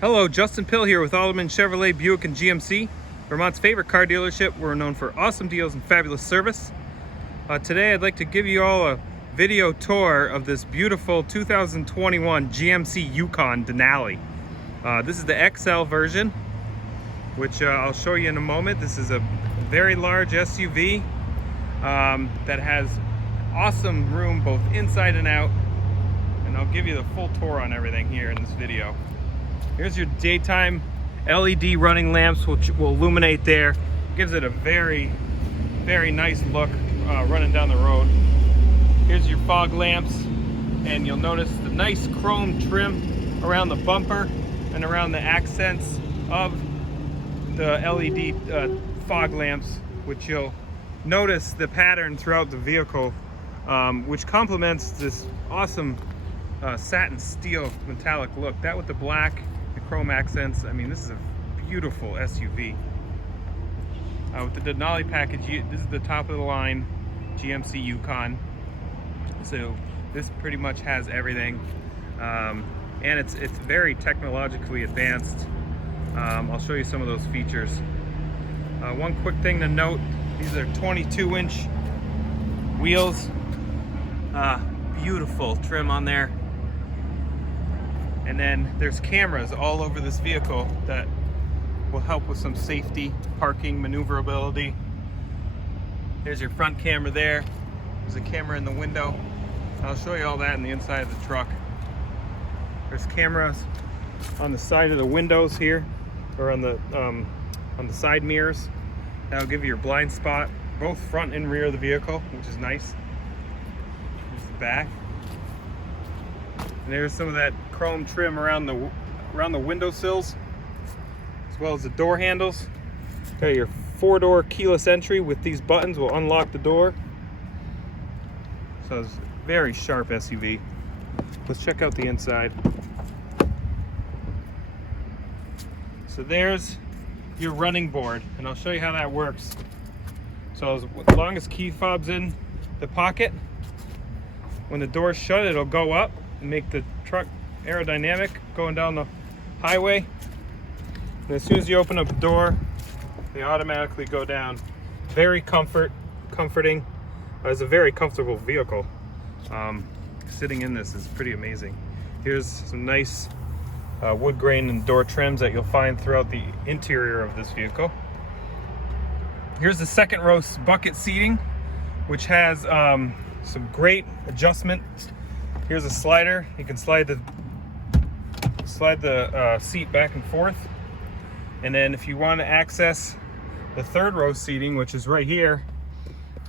Hello, Justin Pill here with Alderman Chevrolet, Buick, and GMC, Vermont's favorite car dealership. We're known for awesome deals and fabulous service. Today I'd like to give you all a video tour of this beautiful 2021 GMC Yukon Denali. This is the XL version, which I'll show you in a moment. This is a very large SUV that has awesome room both inside and out, and I'll give you the full tour on everything here in this video. Here's your daytime LED running lamps, which will illuminate there. Gives it a very, very nice look running down the road. Here's your fog lamps, and you'll notice the nice chrome trim around the bumper and around the accents of the LED fog lamps, which you'll notice the pattern throughout the vehicle, which complements this awesome satin steel metallic look. That with the black, the chrome accents. I mean, this is a beautiful SUV. With the Denali package, this is the top of the line GMC Yukon. So this pretty much has everything, and it's very technologically advanced. I'll show you some of those features. One quick thing to note: these are 22-inch wheels. Beautiful trim on there. And then there's cameras all over this vehicle that will help with some safety, parking, maneuverability. There's your front camera there. There's a camera in the window. I'll show you all that in the inside of the truck. There's cameras on the side of the windows here, or on the side mirrors. That'll give you your blind spot, both front and rear of the vehicle, which is nice. There's the back. And there's some of that chrome trim around the windowsills, as well as the door handles. Got your 4-door keyless entry with these buttons will unlock the door. So it's a very sharp SUV. Let's check out the inside. So there's your running board, and I'll show you how that works. So as long as key fob's in the pocket, when the door's shut, it'll go up and make the truck aerodynamic going down the highway. And as soon as you open up the door, they automatically go down. Very comforting. It's a very comfortable vehicle. Sitting in this is pretty amazing. Here's some nice wood grain and door trims that you'll find throughout the interior of this vehicle. Here's the second row bucket seating, which has some great adjustments. Here's a slider. You can slide the seat back and forth. And then if you want to access the third row seating, which is right here,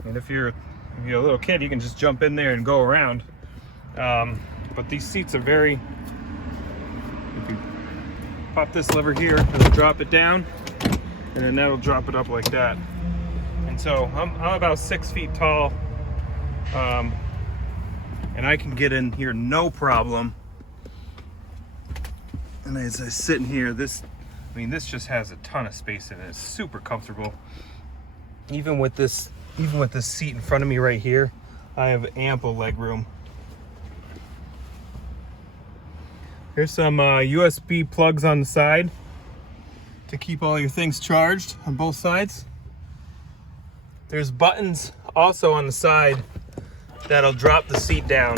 and if you're a little kid, you can just jump in there and go around. But these seats are very, if you pop this lever here, it'll drop it down, and then that'll drop it up like that. And so I'm about 6 feet tall, and I can get in here no problem. And as I sit in here, this just has a ton of space in it. It's super comfortable. Even with this seat in front of me right here, I have ample leg room. Here's some USB plugs on the side to keep all your things charged on both sides. There's buttons also on the side that'll drop the seat down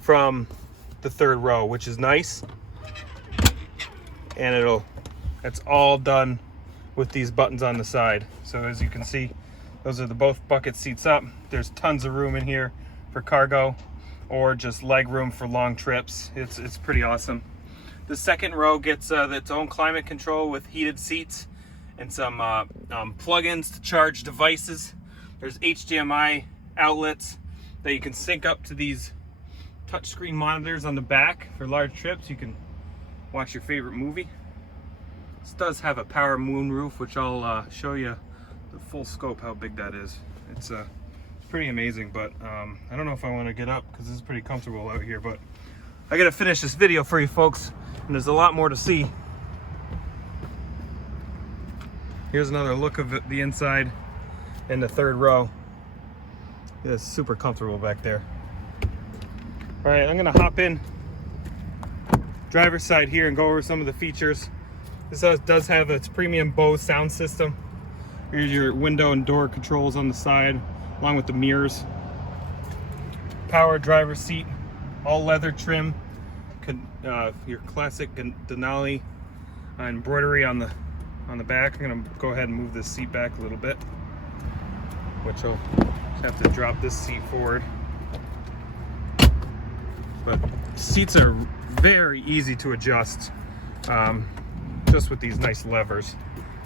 from the third row, which is nice. And that's all done with these buttons on the side. So as you can see, those are both bucket seats up. There's tons of room in here for cargo or just leg room for long trips. It's pretty awesome. The second row gets its own climate control with heated seats and some plug-ins to charge devices. There's HDMI outlets that you can sync up to these touchscreen monitors on the back for large trips. You can watch your favorite movie. This does have a power moonroof, which I'll show you the full scope how big that is. It's pretty amazing, but I don't know if I want to get up because this is pretty comfortable out here, but I gotta finish this video for you folks, and there's a lot more to see. Here's another look of the inside in the third row. It's super comfortable back there. All right, I'm gonna hop in driver's side here and go over some of the features. This does have its premium Bose sound system. Here's your window and door controls on the side, along with the mirrors. Power driver's seat, all leather trim. Your classic Denali embroidery on the back. I'm gonna go ahead and move this seat back a little bit, which I'll just have to drop this seat forward. But seats are very easy to adjust, just with these nice levers.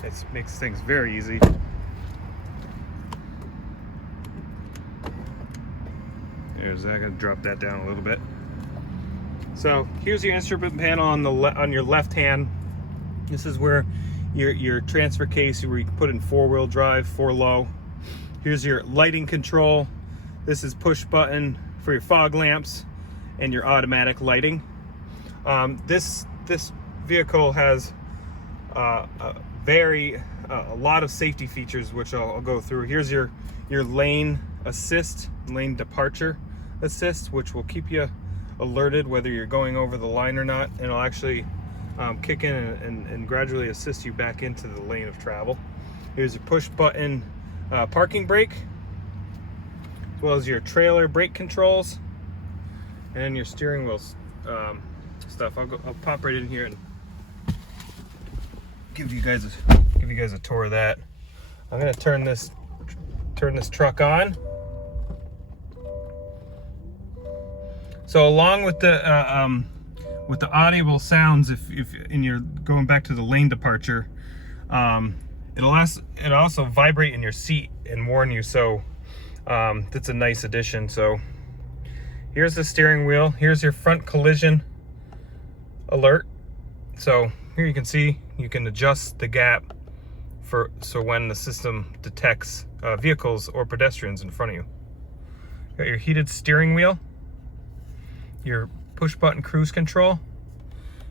It makes things very easy. There's that. I'm gonna drop that down a little bit. So here's your instrument panel on your left hand. This is where your transfer case, where you can put in 4-wheel drive, 4-low. Here's your lighting control. This is push button for your fog lamps and your automatic lighting. This vehicle has a lot of safety features, which I'll go through. Here's your lane assist, lane departure assist, which will keep you alerted whether you're going over the line or not, and it'll actually kick in and gradually assist you back into the lane of travel. Here's your push button parking brake, as well as your trailer brake controls and your steering wheel stuff. I'll pop right in here and give you guys a tour of that. I'm gonna turn this truck on. So along with the audible sounds, if you're going back to the lane departure, it'll also vibrate in your seat and warn you. So that's a nice addition. So here's the steering wheel. Here's your front collision alert. So here you can see you can adjust the gap so when the system detects vehicles or pedestrians in front of you. Got your heated steering wheel, your push button cruise control,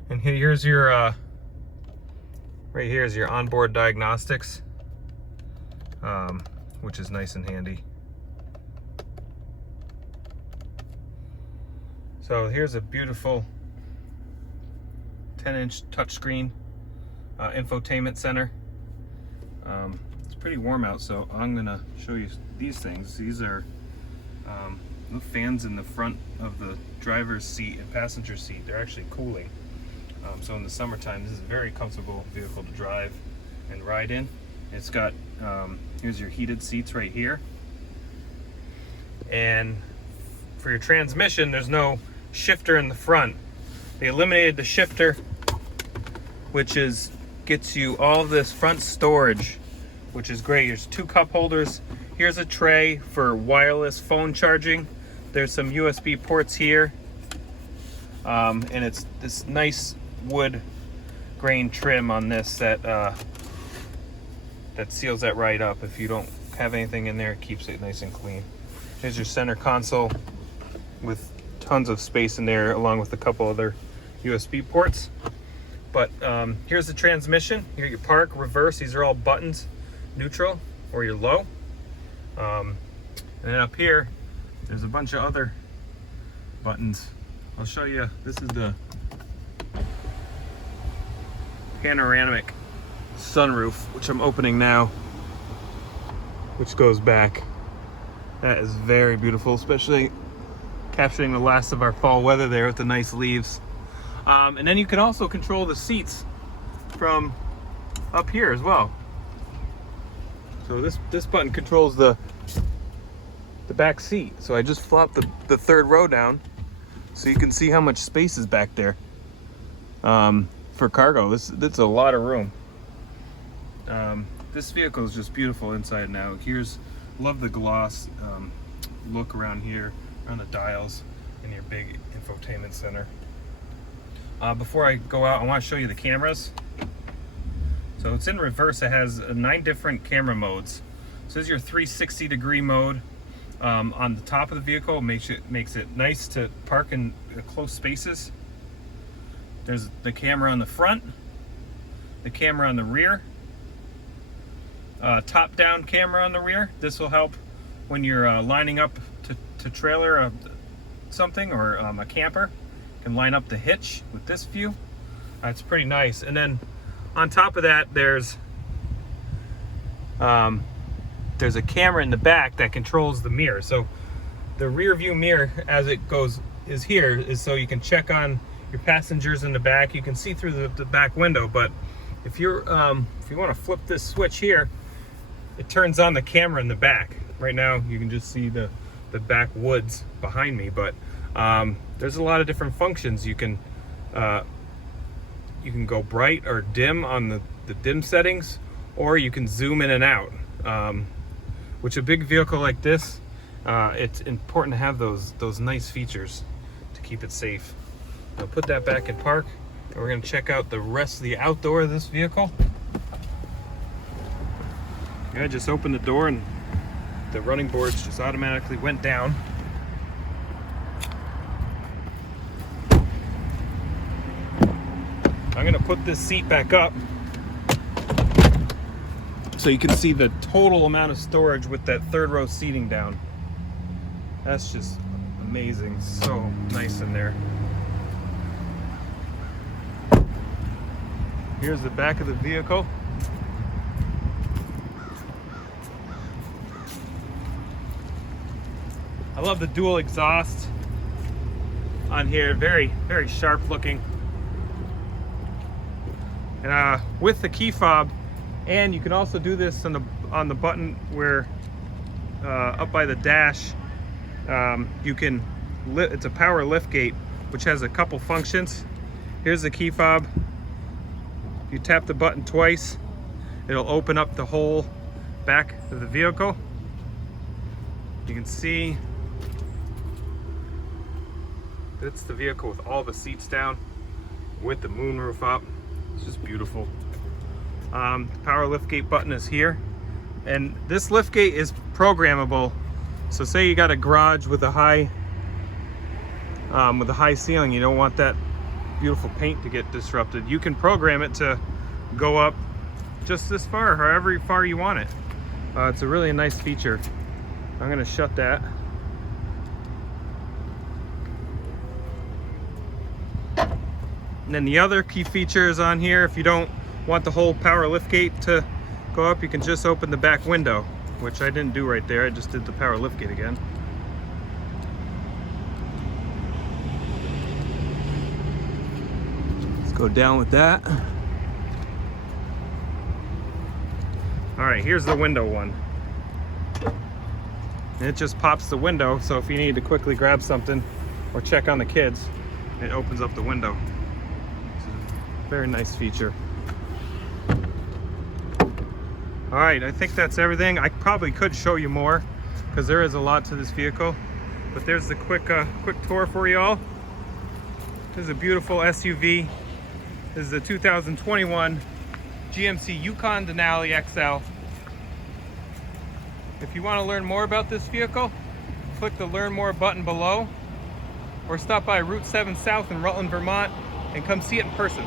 and here's your right here is your onboard diagnostics, which is nice and handy. So here's a beautiful 10-inch touchscreen infotainment center. It's pretty warm out, so I'm gonna show you these things. These are the fans in the front of the driver's seat and passenger seat. They're actually cooling. So in the summertime, this is a very comfortable vehicle to drive and ride in. It's got, here's your heated seats right here. And for your transmission, there's no shifter in the front. They eliminated the shifter, which gets you all this front storage, which is great. There's 2 cup holders. Here's a tray for wireless phone charging. There's some USB ports here. And it's this nice wood grain trim on this that seals that right up. If you don't have anything in there, it keeps it nice and clean. Here's your center console with tons of space in there, along with a couple other USB ports. But here's the transmission. Here your park, reverse. These are all buttons, neutral or your low. And then up here, there's a bunch of other buttons. I'll show you. This is the panoramic sunroof, which I'm opening now, which goes back. That is very beautiful, especially capturing the last of our fall weather there with the nice leaves. And then you can also control the seats from up here as well. So this button controls the back seat. So I just flopped the third row down, so you can see how much space is back there for cargo. That's a lot of room. This vehicle is just beautiful inside and out. Love the gloss look around here, around the dials, and your big infotainment center. Before I go out, I want to show you the cameras. So it's in reverse. It has 9 different camera modes. So this is your 360 degree mode. On the top of the vehicle, makes it nice to park in close spaces. There's the camera on the front, the camera on the rear, top-down camera on the rear. This will help when you're lining up to trailer something or a camper. You can line up the hitch with this view. It's pretty nice. And then on top of that, there's a camera in the back that controls the mirror. So the rear view mirror, as it goes, is here, is so you can check on your passengers in the back. You can see through the back window, but if you want to flip this switch here, it turns on the camera in the back. Right now you can just see the backwoods behind me, but there's a lot of different functions. You can go bright or dim on the dim settings, or you can zoom in and out, which a big vehicle like this, it's important to have those nice features to keep it safe. I'll put that back in park, and we're going to check out the rest of the outdoor of this vehicle. I just opened the door and the running boards just automatically went down. I'm going to put this seat back up so you can see the total amount of storage with that third row seating down. That's just amazing. So nice in there. Here's the back of the vehicle. I love the dual exhaust on here. Very, very sharp looking. And with the key fob, and you can also do this on the button where up by the dash, you can it's a power lift gate, which has a couple functions. Here's the key fob. You tap the button twice, it'll open up the whole back of the vehicle. You can see that's the vehicle with all the seats down, with the moonroof up. It's just beautiful. The power liftgate button is here, and this liftgate is programmable. So say you got a garage with a high ceiling, you don't want that beautiful paint to get disrupted. You can program it to go up just this far, however far you want it. It's a really nice feature. I'm going to shut that. And then the other key feature is on here. If you don't want the whole power liftgate to go up, you can just open the back window, which I didn't do right there. I just did the power liftgate again. Let's go down with that. All right, here's the window one. And it just pops the window, so if you need to quickly grab something or check on the kids, it opens up the window. Very nice feature. All right, I think that's everything. I probably could show you more because there is a lot to this vehicle, but there's the quick tour for you all. This is a beautiful SUV. This is the 2021 GMC Yukon Denali XL. If you want to learn more about this vehicle, click the Learn More button below, or stop by Route 7 South in Rutland, Vermont, and come see it in person.